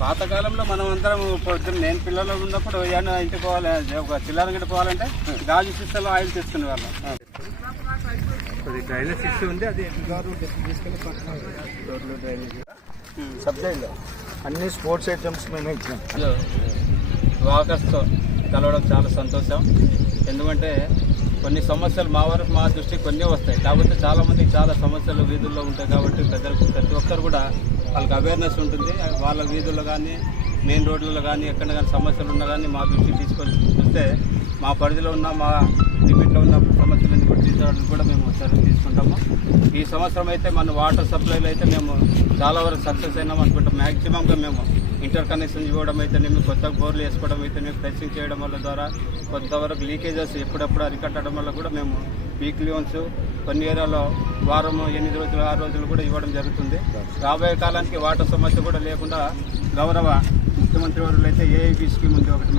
పాతకాలంలో మనం అందరం పొద్దున్న నేను పిల్లలు ఉన్నప్పుడు ఏమన్నా ఇంటికి పోవాలి, ఒక చిల్లరంగడి పోవాలంటే గాజు సిస్టంలో ఆయిల్ తీసుకునే వాళ్ళం. డ్రైనేజ్ సిస్టమ్ ఉంది, అది సబ్జెక్ట్లో అన్ని స్పోర్ట్స్ ఐటమ్స్ మేము ఇచ్చాం. వాకర్స్తో కలవడం చాలా సంతోషం. ఎందుకంటే కొన్ని సమస్యలు మా దృష్టికి కొన్ని వస్తాయి, కాకపోతే చాలామందికి చాలా సమస్యలు వీధుల్లో ఉంటాయి. కాబట్టి ప్రజలకు ప్రతి ఒక్కరు కూడా వాళ్ళకి అవేర్నెస్ ఉంటుంది. వాళ్ళ వీధుల్లో కానీ మెయిన్ రోడ్లలో కానీ ఎక్కడ కానీ సమస్యలు ఉన్నా కానీ మా దృష్టికి తీసుకొని చూస్తే మా పరిధిలో ఉన్న మా లిమిట్లో ఉన్న సమస్యలన్నీ కూడా తీసుకోవడానికి కూడా మేము చర్యలు తీసుకుంటాము. ఈ సంవత్సరం అయితే మన వాటర్ సప్లైలో అయితే మేము చాలా వరకు సక్సెస్ అయినాం అనుకుంటాం. మ్యాక్సిమంగా మేము ఇంటర్ కనెక్షన్ ఇవ్వడం అయితేనేమి, కొత్త బోర్లు వేసుకోవడం అయితేనేమి, ప్రెసింగ్ చేయడం వల్ల ద్వారా కొంతవరకు లీకేజెస్ ఎప్పుడప్పుడు అరికట్టడం వల్ల కూడా మేము వీక్లీ వన్స్ కొన్ని ఏరియాలో వారం 8 రోజులు 6 రోజులు కూడా ఇవ్వడం జరుగుతుంది. రాబోయే కాలానికి వాటర్ సమస్య కూడా లేకుండా గౌరవ ముఖ్యమంత్రి వారు అయితే ఏఐబి స్కీమ్ ఉంది ఒకటి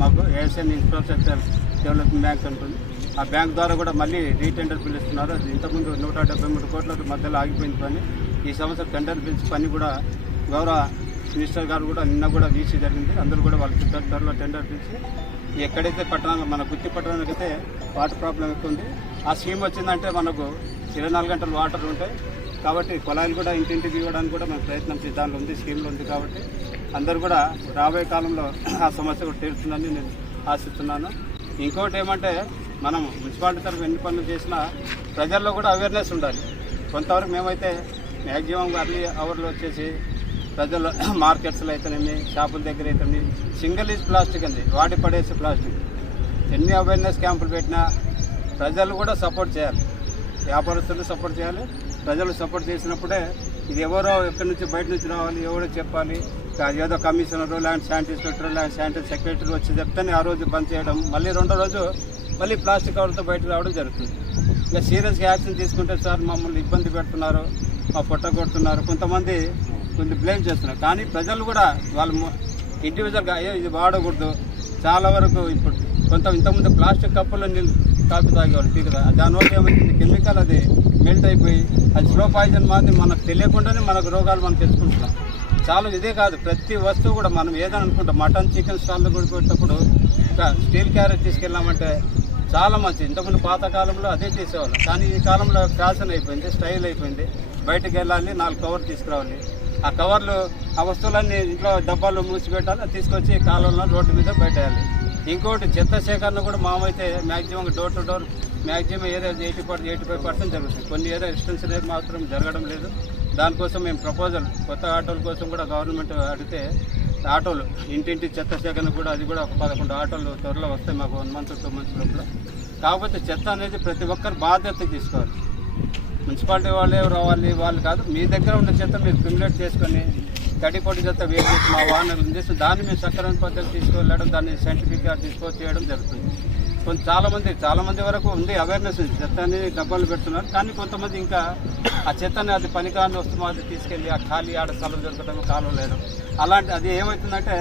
మాకు ఏషియన్ ఇన్ఫ్రాస్ట్రక్చర్ డెవలప్మెంట్ బ్యాంక్ ఉంటుంది. ఆ బ్యాంక్ ద్వారా కూడా మళ్ళీ రీటెండర్ పిలుస్తున్నారు. అది ఇంతకుముందు 173 కోట్ల మధ్యలో ఆగిపోయింది పని. ఈ సంవత్సరం టెండర్ పిలిచి పని కూడా గౌరవ మినిస్టర్ గారు కూడా నిన్న కూడా వీసీ జరిగింది. అందరూ కూడా వాళ్ళకి త్వరలో టెండర్ పిలిచి ఎక్కడైతే పట్టణాలు మన గుత్తి పట్టణానికి అయితే వాటర్ ప్రాబ్లం ఎక్కువ ఉంది. ఆ స్కీమ్ వచ్చిందంటే మనకు 24 గంటలు వాటర్ ఉంటాయి. కాబట్టి కుళాయిలు కూడా ఇంటింటికి ఇవ్వడానికి కూడా మేము ప్రయత్నం దానిలో ఉంది, స్కీమ్లో ఉంది. కాబట్టి అందరూ కూడా రాబోయే కాలంలో ఆ సమస్య కూడా తీరుతుందని నేను ఆశిస్తున్నాను. ఇంకోటి ఏమంటే మనం మున్సిపాలిటీ తరఫు ఎన్ని పనులు చేసినా ప్రజల్లో కూడా అవేర్నెస్ ఉండాలి. కొంతవరకు మేమైతే మ్యాక్సిమం అర్లీ అవర్లో వచ్చేసి ప్రజలు మార్కెట్స్లో అయితేనేమి, షాపుల దగ్గర అయితేనేమి సింగిల్ యూజ్ ప్లాస్టిక్ అండి, వాడి పడేసే ప్లాస్టిక్. ఎన్ని అవేర్నెస్ క్యాంపులు పెట్టినా ప్రజలు కూడా సపోర్ట్ చేయాలి, వ్యాపారస్తులు సపోర్ట్ చేయాలి. ప్రజలు సపోర్ట్ చేసినప్పుడే ఇది ఎవరో ఎక్కడి నుంచి బయట నుంచి రావాలి, ఎవరో చెప్పాలి. ఏదో commissioner, land sanitary inspector, land sanitary secretary వచ్చి చెప్తేనే ఆ రోజు బంద్ చేయడం, మళ్ళీ రెండో రోజు మళ్ళీ ప్లాస్టిక్ కవర్తో బయటకు రావడం జరుగుతుంది. ఇంకా సీరియస్గా యాక్షన్ తీసుకుంటే సార్ మమ్మల్ని ఇబ్బంది పెడుతున్నారు, మా పొట్ట కొడుతున్నారు, కొంతమంది బ్లేమ్ చేస్తున్నారు. కానీ ప్రజలు కూడా వాళ్ళు ఇండివిజువల్గా అయ్యో ఇది వాడకూడదు. చాలా వరకు ఇప్పుడు ఇంతకుముందు ప్లాస్టిక్ కప్పుల్లో నీళ్ళు కాపీ తాగేవాళ్ళు తీగదా, దానివల్ల ఏమైంది కెమికల్ అది మెల్ట్ అయిపోయి అది స్లో పాయిజన్ మాది మనకు తెలియకుండానే మనకు రోగాలు మనం తెలుసుకుంటున్నాం. చాలా ఇదే కాదు, ప్రతి వస్తువు కూడా మనం ఏదైనా అనుకుంటాం. మటన్ చికెన్ స్టాల్లో కూడా పెట్టినప్పుడు ఒక స్టీల్ క్యారెట్ తీసుకెళ్ళామంటే చాలా మంచిది. ఇంతకుముందు పాతకాలంలో అదే చేసేవాళ్ళు. కానీ ఈ కాలంలో ఫ్యాషన్ అయిపోయింది, స్టైల్ అయిపోయింది. బయటకు వెళ్ళాలి, 4 కవర్లు తీసుకురావాలి. ఆ కవర్లు ఆ వస్తువులన్నీ ఇంట్లో డబ్బాలు మూసిపెట్టాలి, తీసుకొచ్చి కాలంలో రోడ్డు మీద బయటేయాలి. ఇంకోటి చెత్త సేకరణ కూడా మామైతే maximum door to door maximum area 85% జరుగుతుంది. కొన్ని ఏరియా ఎక్స్టెన్షన్ ఏరియా మాత్రం జరగడం లేదు. దానికోసం మేము ప్రపోజల్ కొత్త ఆటోల కోసం కూడా గవర్నమెంట్ అడిగితే ఆటోలు ఇంటింటి చెత్త సేకరణ కూడా అది కూడా ఒక 11 ఆటోలు త్వరలో వస్తాయి మాకు 1 month 2 months లోపల. కాకపోతే చెత్త అనేది ప్రతి ఒక్కరు బాధ్యత తీసుకోవాలి. మున్సిపాలిటీ వాళ్ళే రావాలి, వాళ్ళు కాదు. మీ దగ్గర ఉన్న చెత్త మీరు క్యుములేట్ చేసుకొని తడిపొడి చెత్త వేరు చేసి మా వాహనాలు చేసి దాన్ని మేము సక్రమైన పద్ధతి తీసుకువెళ్ళడం, దాన్ని సైంటిఫిక్గా చేయడం జరుగుతుంది. చాలా మంది వరకు ఉంది అవేర్నెస్ ఉంది. చెత్త అనేది డబ్బాలు పెడుతున్నారు. కానీ కొంతమంది ఇంకా ఆ చెత్తని అది పనికిరాని వస్తువు అది తీసుకెళ్ళి ఆ ఖాళీ ఆడ స్థలం దొరకడం, కాలువ లేదు. అలాంటి అది ఏమవుతుందంటే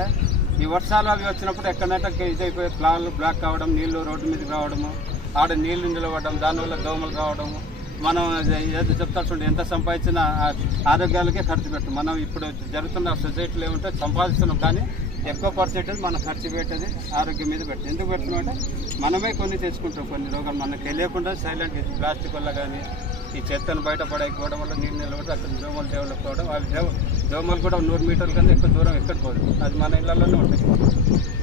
ఈ వర్షాలు అవి వచ్చినప్పుడు ఎక్కడైనా ఇదైపోయి ప్లాన్లు బ్లాక్ కావడం, నీళ్లు రోడ్డు మీదకి రావడము, ఆడ నీళ్లు నిలవడం, దానివల్ల దోమలు రావడము. మనం ఏదో చెప్తా చూడండి, ఎంత సంపాదించినా ఆరోగ్యాలకే ఖర్చు పెట్టాం. మనం ఇప్పుడు జరుగుతున్న సొసైటీలో ఏమంటే సంపాదిస్తున్నాం, కానీ ఎక్కువ పర్సెంటేజ్ మనం ఖర్చు పెట్టేది ఆరోగ్యం మీద పెట్టాం. ఎందుకు పెడుతున్నామంటే మనమే కొన్ని తెచ్చుకుంటాం, కొన్ని రోగాలు మనకు తెలియకుండా సైలెంట్. ప్లాస్టిక్ వల్ల కానీ ఈ చెత్తను బయట పడకపోవడం వల్ల నీళ్ళు నిలబడి అక్కడ దోమలు డెవలప్ అవ్వడం. అవి దోమలు కూడా 100 మీటర్ల కన్నా ఎక్కువ దూరం ఎక్కడిపోదు, అది మన ఇళ్లలోనే ఉంటాయి.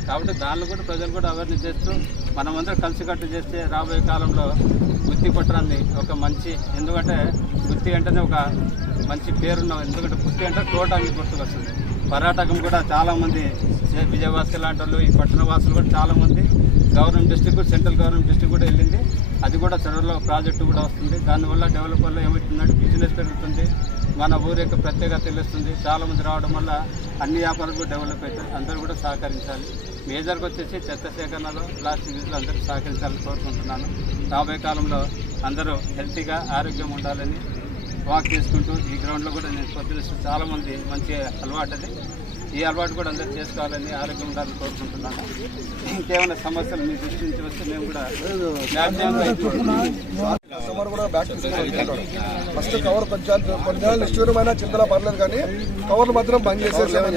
కాబట్టి దానిలో కూడా ప్రజలు కూడా అవేర్నెస్ చేస్తూ మనమందరం కలిసికట్టు చేస్తే రాబోయే కాలంలో గుత్తి పట్టణాన్ని ఒక మంచి, ఎందుకంటే గుత్తి అంటేనే ఒక మంచి పేరున్నాం. ఎందుకంటే గుత్తి అంటే తోట అని గుర్తుకొస్తుంది. పర్యాటకం కూడా చాలామంది విజయవాసి లాంటి వాళ్ళు, ఈ పట్టణ వాసులు కూడా చాలామంది government district, central government district కూడా వెళ్ళింది. అది కూడా త్వరలో ప్రాజెక్టు కూడా వస్తుంది. దానివల్ల డెవలప్ వల్ల ఏమవుతుందంటే బిజినెస్ పెరుగుతుంది, మన ఊరి యొక్క ప్రత్యేకత తెలుస్తుంది. చాలామంది రావడం వల్ల అన్ని వ్యాపారాలు డెవలప్ అవుతాయి. అందరూ కూడా సహకరించాలి. మేజర్గా వచ్చేసి చెత్త సేకరణలో ప్లాస్టిక్ యూజ్లో అందరూ సహకరించాలని కోరుకుంటున్నాను. రాబోయే కాలంలో అందరూ హెల్తీగా ఆరోగ్యం ఉండాలని వాక్ చేసుకుంటూ ఈ గ్రౌండ్లో కూడా నేను పొద్దున చాలామంది మంచి అలవాటు అది. ఈ అలవాటు కూడా అందరూ చేసుకోవాలని, ఆరోగ్యం ఉండాలని కోరుకుంటున్నాను. ఇంకేమైనా సమస్యలు మీ దృష్టి నుంచి వస్తే మేము కూడా కస్టమర్ కూడా బ్యాగ్ తీసుకుంటారు. ఫస్ట్ కవర్ కొంచెం కొన్ని నిష్ఠూరమైన చింతలా పర్లేదు కానీ కవర్లు మాత్రం బంద్ చేసేసాము.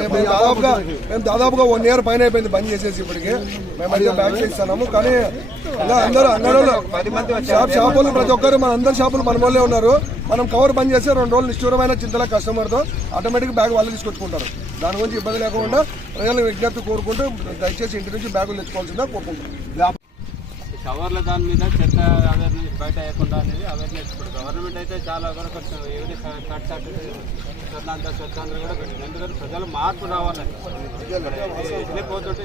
మేము దాదాపుగా 1 year పైన అయిపోయింది బంద్ చేసేసి. ఇప్పటికి మేము అడిగే బ్యాగ్ చేస్తున్నాము కానీ ఇంకా అందరూ షాపులు ప్రతి ఒక్కరు మన అందరి షాపులు మన వాళ్ళే ఉన్నారు. మనం కవర్ బంద్ చేస్తే 2 రోజులు నిష్ఠూరమైన చింతల కస్టమర్తో ఆటోమేటిక్ బ్యాగ్ వాళ్ళు తీసుకొచ్చుకుంటారు. దాని గురించి ఇబ్బంది లేకుండా ప్రజలు విజ్ఞప్తి కోరుకుంటూ దయచేసి ఇంటి నుంచి బ్యాగులు తెచ్చుకోవాల్సిందిగా కోరుకుంటున్నాం. షవర్ల దాని మీద చెత్త అవేర్నెస్ బయట వేయకుండా అనేది అవేర్నెస్ ఇప్పుడు గవర్నమెంట్ అయితే చాలా వరకు ఎవరి స్వచ్ఛాంధ్ర కూడా పెట్టింది. ఎందుకంటే ప్రజలు మార్పు రావాలని పోతుంటే